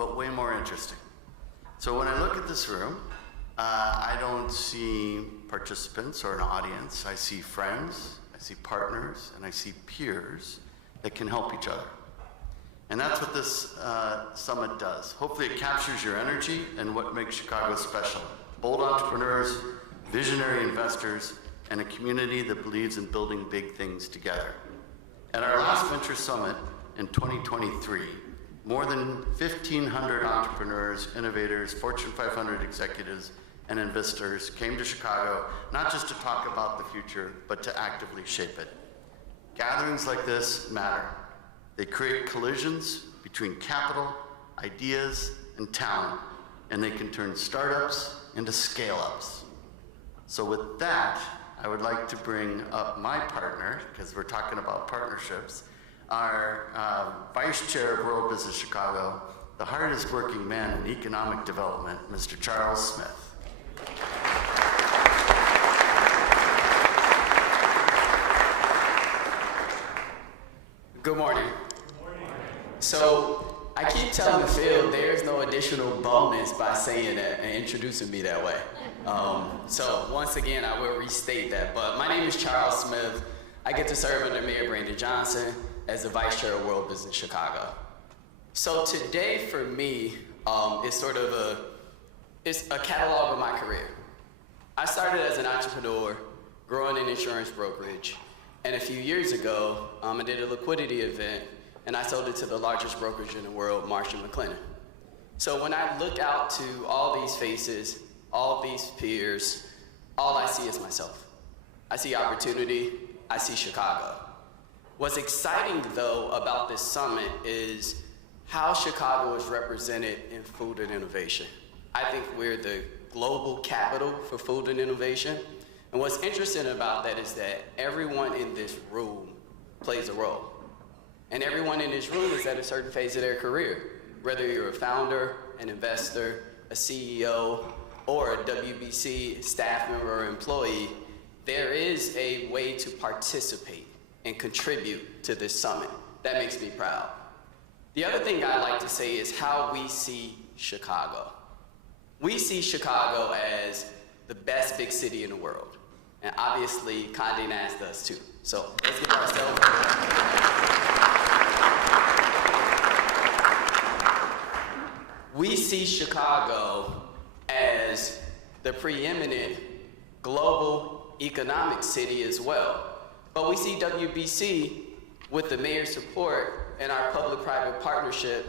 but way more interesting. So when I look at this room, I don't see participants or an audience. I see friends, I see partners, and I see peers that can help each other. And that's what this summit does. Hopefully it captures your energy and what makes Chicago special. Bold entrepreneurs, visionary investors, and a community that believes in building big things together. At our last Venture Summit in 2023, more than 1,500 entrepreneurs, innovators, Fortune 500 executives, and investors came to Chicago, not just to talk about the future, but to actively shape it. Gatherings like this matter. They create collisions between capital, ideas, and talent, and they can turn startups into scale-ups. So with that, I would like to bring up my partner, because we're talking about partnerships, our Vice Chair of World Business Chicago, the hardest working man in economic development, Mr. Charles Smith. Good morning. So I keep telling Phil there's no additional bonus by saying that and introducing me that way. So once again, I will restate that. But my name is Charles Smith. I get to serve under Mayor Brandon Johnson as the Vice Chair of World Business Chicago. So today for me is it's a catalog of my career. I started as an entrepreneur, growing in insurance brokerage. And a few years ago, I did a liquidity event, and I sold it to the largest brokerage in the world, Marsh & McLennan. So when I look out to all these faces, all these peers, all I see is myself. I see opportunity, I see Chicago. What's exciting, though, about this summit is how Chicago is represented in food and innovation. I think we're the global capital for food and innovation. And what's interesting about that is that everyone in this room plays a role. And everyone in this room is at a certain phase of their career. Whether you're a founder, an investor, a CEO, or a WBC staff member or employee, there is a way to participate and contribute to this summit. That makes me proud. The other thing I like to say is how we see Chicago. We see Chicago as the best big city in the world. And obviously, Condé Nast does too. So let's give ourselves We see Chicago as the preeminent global economic city as well. But we see WBC with the mayor's support and our public-private partnership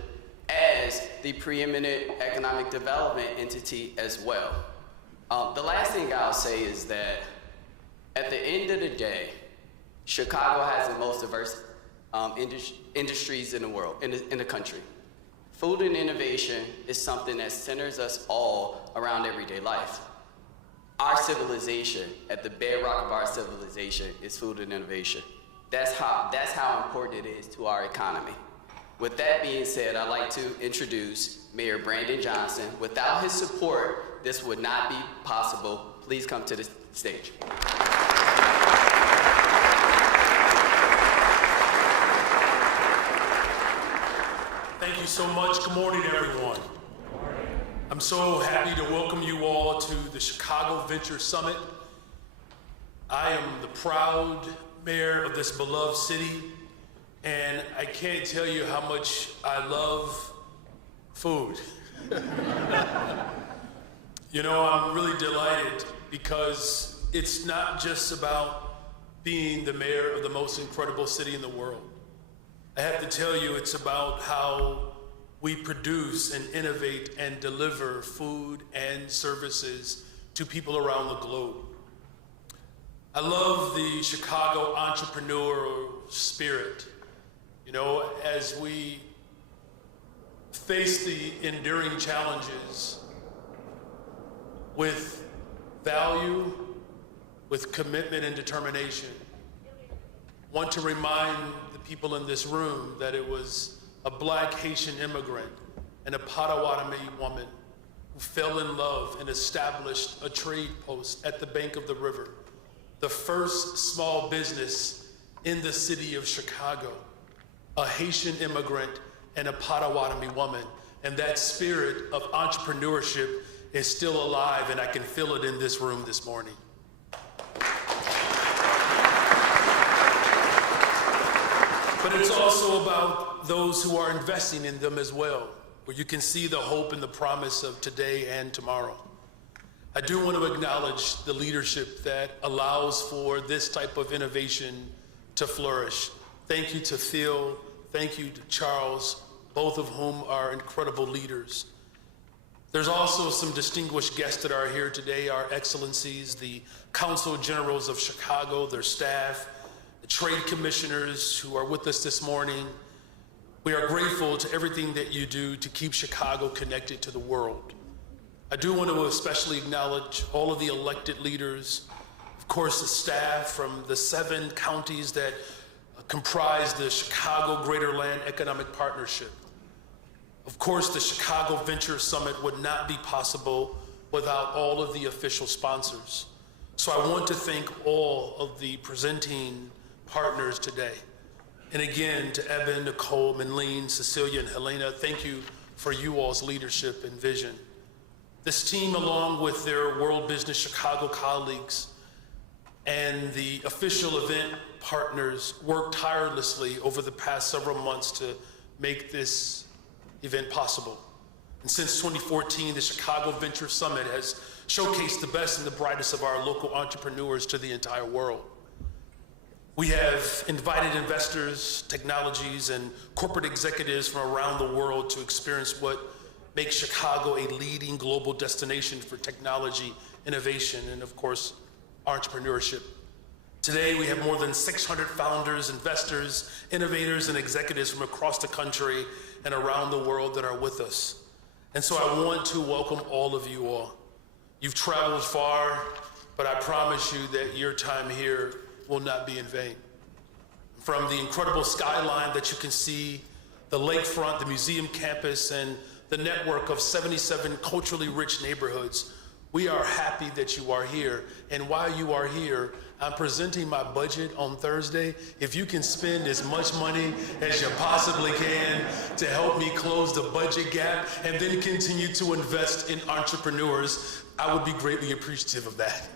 as the preeminent economic development entity as well. The last thing I'll say is that at the end of the day, Chicago has the most diverse industries in the world, in the country. Food and innovation is something that centers us all around everyday life. Our civilization, at the bedrock of our civilization, is food and innovation. That's how important it is to our economy. With that being said, I'd like to introduce Mayor Brandon Johnson. Without his support, this would not be possible. Please come to the stage. Thank you so much. Good morning, everyone. I'm so happy to welcome you all to the Chicago Venture Summit. I am the proud mayor of this beloved city, and I can't tell you how much I love food. You know, I'm really delighted because it's not just about being the mayor of the most incredible city in the world. I have to tell you, it's about how we produce and innovate and deliver food and services to people around the globe. I love the Chicago entrepreneurial spirit. You know, as we face the enduring challenges with value, with commitment and determination, want to remind the people in this room that it was a Black Haitian immigrant and a Potawatomi woman who fell in love and established a trade post at the bank of the river, the first small business in the city of Chicago. A Haitian immigrant and a Potawatomi woman And that spirit of entrepreneurship is still alive, and I can feel it in this room this morning. But it's also about those who are investing in them as well, where you can see the hope and the promise of today and tomorrow. I do want to acknowledge the leadership that allows for this type of innovation to flourish. Thank you to Phil, thank you to Charles, both of whom are incredible leaders. There's also some distinguished guests that are here today, our excellencies, the Consul Generals of Chicago, their staff, the trade commissioners who are with us this morning. We are grateful to everything that you do to keep Chicago connected to the world. I do want to especially acknowledge all of the elected leaders, of course, the staff from the 7 counties that comprise the Chicago Greater Land Economic Partnership. Of course, the Chicago Venture Summit would not be possible without all of the official sponsors. So I want to thank all of the presenting partners today. And again, to Eben, Nicole, Manleen, Cecilia, and Helena, thank you for you all's leadership and vision. This team, along with their World Business Chicago colleagues and the official event partners, worked tirelessly over the past several months to make this event possible. And since 2014, the Chicago Venture Summit has showcased the best and the brightest of our local entrepreneurs to the entire world. We have invited investors, technologies, and corporate executives from around the world to experience what makes Chicago a leading global destination for technology, innovation, and of course, entrepreneurship. Today, we have more than 600 founders, investors, innovators, and executives from across the country and around the world that are with us. And so I want to welcome all of you all. You've traveled far, but I promise you that your time here will not be in vain. From the incredible skyline that you can see, the lakefront, the museum campus, and the network of 77 culturally rich neighborhoods, we are happy that you are here. And while you are here, I'm presenting my budget on Thursday. If you can spend as much money as you possibly can to help me close the budget gap and then continue to invest in entrepreneurs, I would be greatly appreciative of that.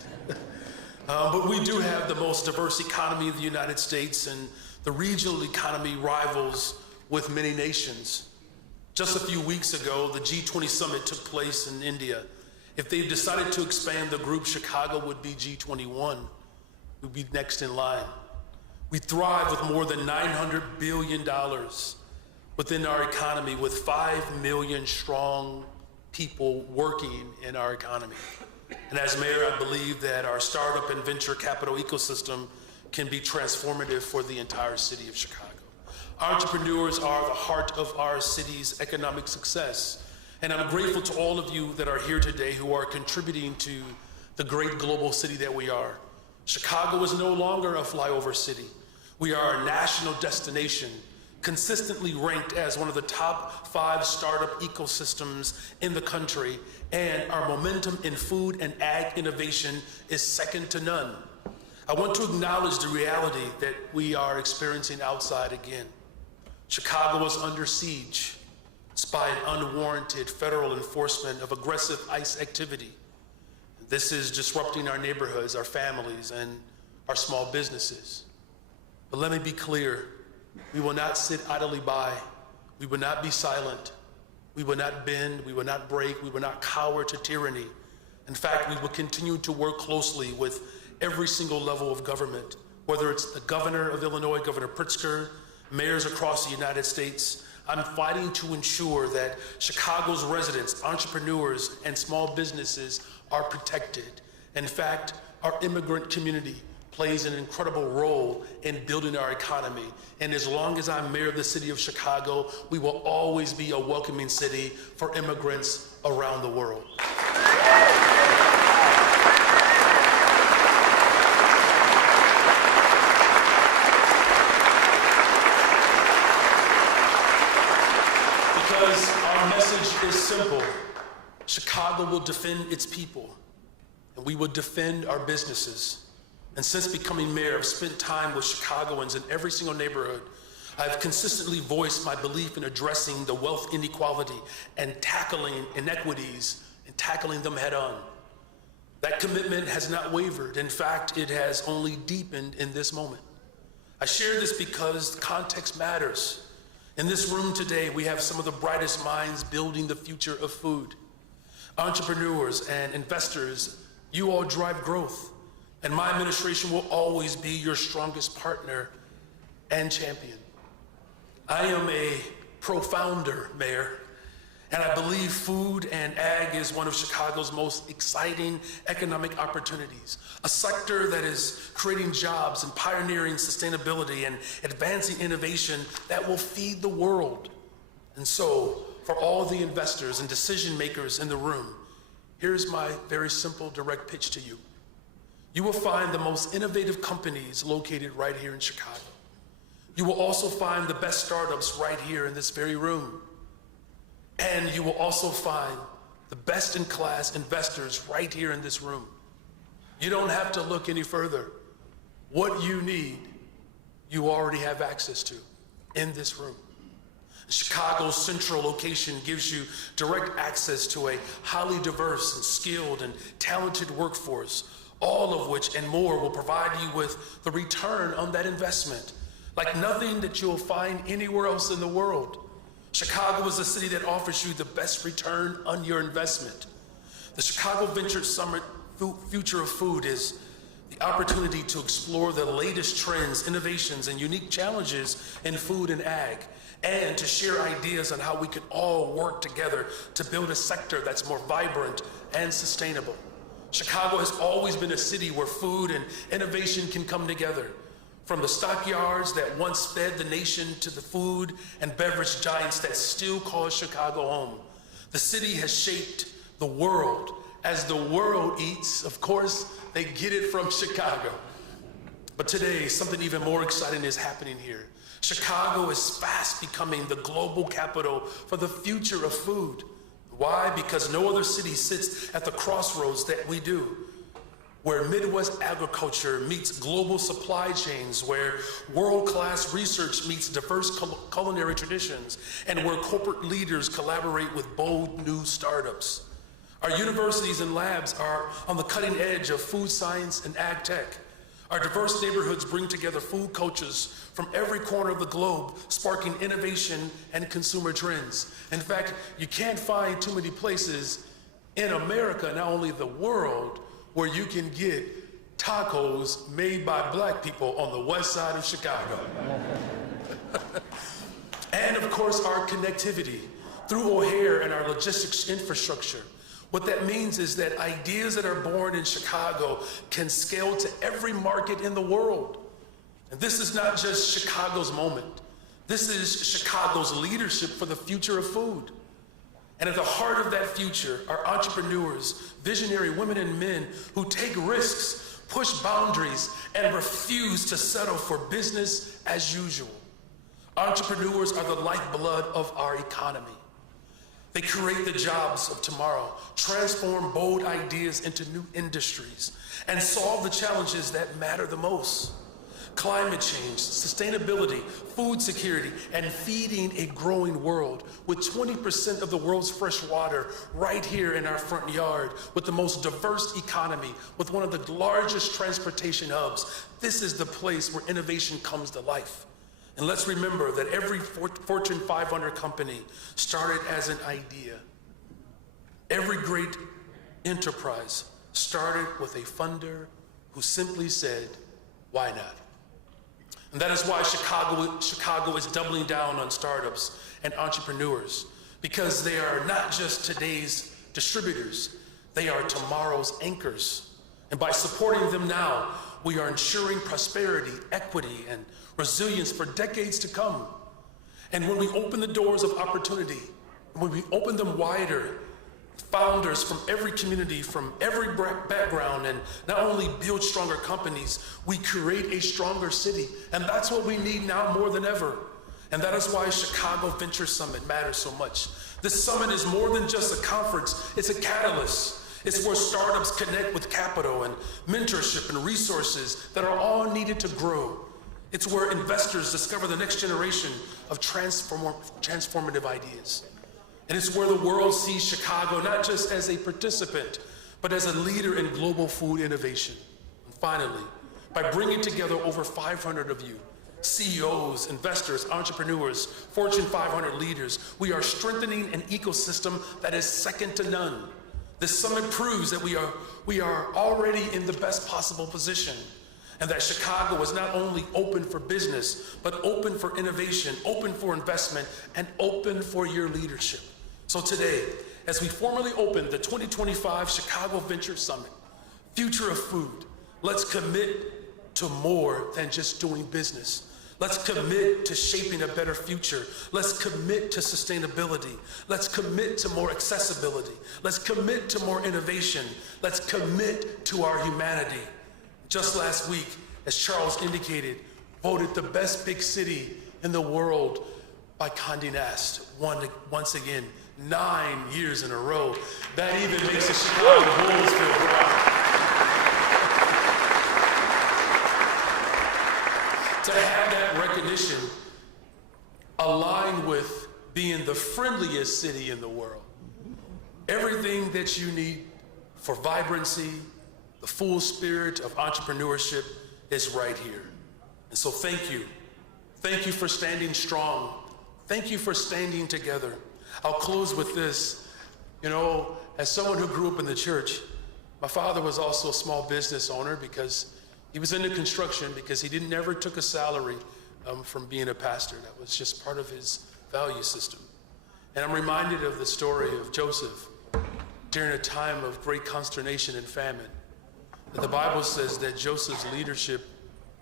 But we do have the most diverse economy in the United States, and the regional economy rivals with many nations. Just a few weeks ago, the G20 summit took place in India. If they've decided to expand the group, Chicago would be G21. We'd be next in line. We thrive with more than $900 billion within our economy, with 5 million strong people working in our economy. And as mayor, I believe that our startup and venture capital ecosystem can be transformative for the entire city of Chicago. Entrepreneurs are the heart of our city's economic success. And I'm grateful to all of you that are here today who are contributing to the great global city that we are. Chicago is no longer a flyover city. We are a national destination, consistently ranked as one of the top 5 startup ecosystems in the country, and our momentum in food and ag innovation is second to none. I want to acknowledge the reality that we are experiencing outside again. Chicago is under siege by an unwarranted federal enforcement of aggressive ICE activity. This is disrupting our neighborhoods, our families, and our small businesses. But let me be clear, we will not sit idly by. We will not be silent. We will not bend, we will not break, we will not cower to tyranny. In fact, we will continue to work closely with every single level of government, whether it's the governor of Illinois, Governor Pritzker, mayors across the United States. I'm fighting to ensure that Chicago's residents, entrepreneurs, and small businesses are protected. In fact, our immigrant community plays an incredible role in building our economy. And as long as I'm mayor of the city of Chicago, we will always be a welcoming city for immigrants around the world. Because our message is simple. Chicago will defend its people, and we will defend our businesses. And since becoming mayor, I've spent time with Chicagoans in every single neighborhood. I've consistently voiced my belief in addressing the wealth inequality and tackling inequities and tackling them head on. That commitment has not wavered. In fact, it has only deepened in this moment. I share this because context matters. In this room today, we have some of the brightest minds building the future of food. Entrepreneurs and investors, you all drive growth, and my administration will always be your strongest partner and champion. I am a pro-founder mayor, and I believe food and ag is one of Chicago's most exciting economic opportunities, a sector that is creating jobs and pioneering sustainability and advancing innovation that will feed the world. And so, for all the investors and decision makers in the room, here's my very simple, direct pitch to you. You will find the most innovative companies located right here in Chicago. You will also find the best startups right here in this very room. And you will also find the best in class investors right here in this room. You don't have to look any further. What you need, you already have access to in this room. Chicago's central location gives you direct access to a highly diverse and skilled and talented workforce, all of which and more will provide you with the return on that investment, like nothing that you'll find anywhere else in the world. Chicago is a city that offers you the best return on your investment. The Chicago Venture Summit Future of Food is the opportunity to explore the latest trends, innovations, and unique challenges in food and ag, and to share ideas on how we can all work together to build a sector that's more vibrant and sustainable. Chicago has always been a city where food and innovation can come together. From the stockyards that once fed the nation to the food and beverage giants that still call Chicago home. The city has shaped the world. As the world eats, of course, they get it from Chicago. But today, something even more exciting is happening here. Chicago is fast becoming the global capital for the future of food. Why? Because no other city sits at the crossroads that we do, where Midwest agriculture meets global supply chains, where world-class research meets diverse culinary traditions, and where corporate leaders collaborate with bold new startups. Our universities and labs are on the cutting edge of food science and ag tech. Our diverse neighborhoods bring together food cultures from every corner of the globe, sparking innovation and consumer trends. In fact, you can't find too many places in America, not only the world, where you can get tacos made by black people on the west side of Chicago. And of course, our connectivity through O'Hare and our logistics infrastructure. What that means is that ideas that are born in Chicago can scale to every market in the world. And this is not just Chicago's moment. This is Chicago's leadership for the future of food. And at the heart of that future are entrepreneurs, visionary women and men who take risks, push boundaries, and refuse to settle for business as usual. Entrepreneurs are the lifeblood of our economy. They create the jobs of tomorrow, transform bold ideas into new industries, and solve the challenges that matter the most. Climate change, sustainability, food security, and feeding a growing world with 20% of the world's fresh water right here in our front yard, with the most diverse economy, with one of the largest transportation hubs. This is the place where innovation comes to life. And let's remember that every Fortune 500 company started as an idea. Every great enterprise started with a funder who simply said, why not? And that is why Chicago is doubling down on startups and entrepreneurs, because they are not just today's distributors, they are tomorrow's anchors. And by supporting them now, we are ensuring prosperity, equity, and resilience for decades to come. And when we open the doors of opportunity, when we open them wider, founders from every community, from every background, and not only build stronger companies, we create a stronger city. And that's what we need now more than ever. And that is why Chicago Venture Summit matters so much. This summit is more than just a conference, it's a catalyst. It's where startups connect with capital and mentorship and resources that are all needed to grow. It's where investors discover the next generation of transformative ideas. And it's where the world sees Chicago not just as a participant, but as a leader in global food innovation. And finally, by bringing together over 500 of you, CEOs, investors, entrepreneurs, Fortune 500 leaders, we are strengthening an ecosystem that is second to none. This summit proves that we are already in the best possible position, and that Chicago is not only open for business, but open for innovation, open for investment, and open for your leadership. So today, as we formally open the 2025 Chicago Venture Summit, Future of Food, let's commit to more than just doing business. Let's commit to shaping a better future. Let's commit to sustainability. Let's commit to more accessibility. Let's commit to more innovation. Let's commit to our humanity. Just last week, as Charles indicated, voted the best big city in the world by Condé Nast, won once again 9 years in a row. That even makes the Chicago Bulls feel proud. To have that recognition align with being the friendliest city in the world. Everything that you need for vibrancy, the full spirit of entrepreneurship is right here. And so thank you. Thank you for standing strong. Thank you for standing together. I'll close with this. You know, as someone who grew up in the church, my father was also a small business owner because he was into construction, because he never took a salary from being a pastor. That was just part of his value system. And I'm reminded of the story of Joseph during a time of great consternation and famine. And the Bible says that Joseph's leadership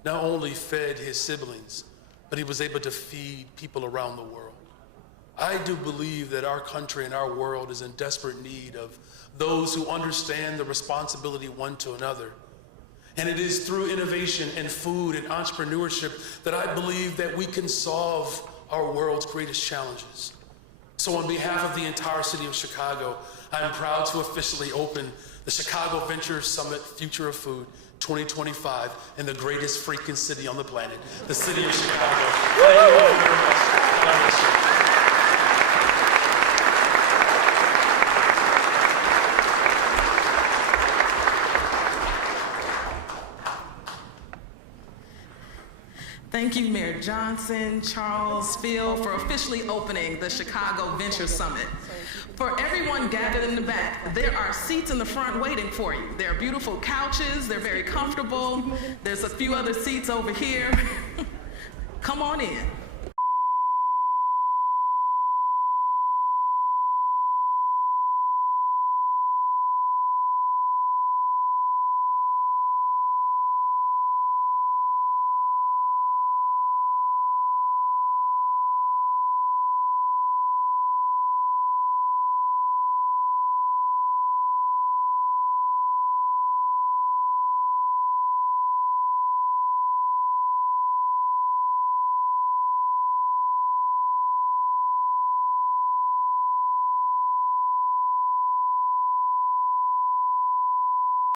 not only fed his siblings, but he was able to feed people around the world. I do believe that our country and our world is in desperate need of those who understand the responsibility one to another. And it is through innovation and food and entrepreneurship that I believe that we can solve our world's greatest challenges. So on behalf of the entire city of Chicago, I am proud to officially open the Chicago Venture Summit Future of Food 2025 in the greatest freaking city on the planet, the city of Chicago. Thank you all very much. God bless you. Thank you, Mayor Johnson, Charles, Phil, for officially opening the Chicago Venture Summit. For everyone gathered in the back, there are seats in the front waiting for you. There are beautiful couches, they're very comfortable. There's a few other seats over here. Come on in.